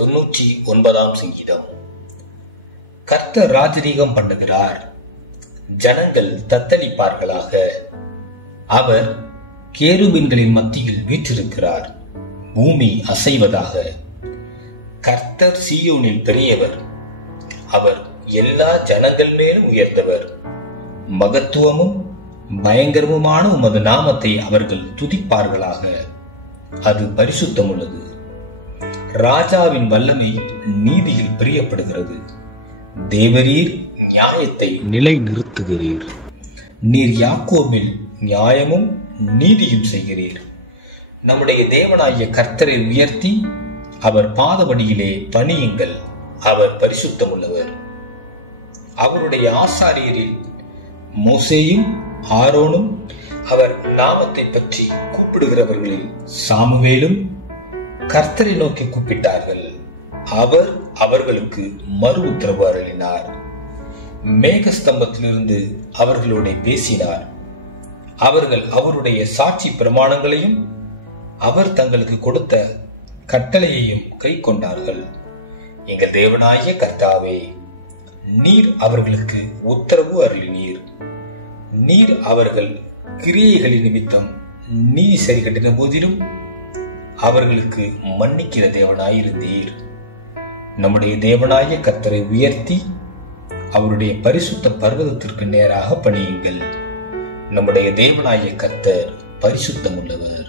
99 சங்கீதம். கர்த்தர் ராஜரீகம் பண்ணுகிறார், ஜனங்கள் தத்தளிப்பார்களாக. அவர் கேருபீன்களின் மத்தியில் வீற்றிருக்கிறார், பூமி அசைவதாக. கர்த்தர் சீயோனில் பெரியவர், அவர் எல்லா ஜனங்கள் மேலும் உயர்ந்தவர். மகத்துவமும் பயங்கரமுமான உமது நாமத்தை அவர்கள் துதிப்பார்களாக, அது பரிசுத்தமுள்ளது. ராஜாவின் வல்லமை நீதியில் பிரியப்படுகிறது. தேவரீர் நியாயத்தை நிலை நிறுத்துகிறீர். நீர் யாக்கோபில் நியாயமும் நீதியும் செய்கிறீர். நம்முடைய தேவனாகிய கர்த்தரை உயர்த்தி அவர் பாதபடியிலே பணியுங்கள், அவர் பரிசுத்தமுள்ளவர். அவருடைய ஆசாரியரில் மோசேயும் ஆரோனும் அவர் நாமத்தை பற்றி கூப்பிடுகிறவர்களில் சாமுவேலும் கர்த்தரை நோக்கி கூப்பிட்டார்கள். அவர் அவர்களுக்கு மறு உத்தரவு அருளினார். மேகஸ்தம்பத்திலிருந்து அவர்களோட பேசினார். அவர்கள் அவருடைய சாட்சி பிரமாணங்களையும் அவர் தங்களுக்கு கொடுத்த கட்டளையையும் கை கொண்டார்கள். எங்கள் தேவனாகிய கர்த்தாவே, நீர் அவர்களுக்கு உத்தரவு அருளினீர். நீர் அவர்கள் கிரியைகளின் நிமித்தம் நீதி சரி கட்டின போதிலும் அவர்களுக்கு மன்னிக்கிற தேவனாயிருந்தீர். நம்முடைய தேவனாகிய கர்த்தரை உயர்த்தி அவருடைய பரிசுத்த பர்வதத்திற்கு நேராக பணியுங்கள். நம்முடைய தேவனாகிய கர்த்தர் பரிசுத்தமுள்ளவர்.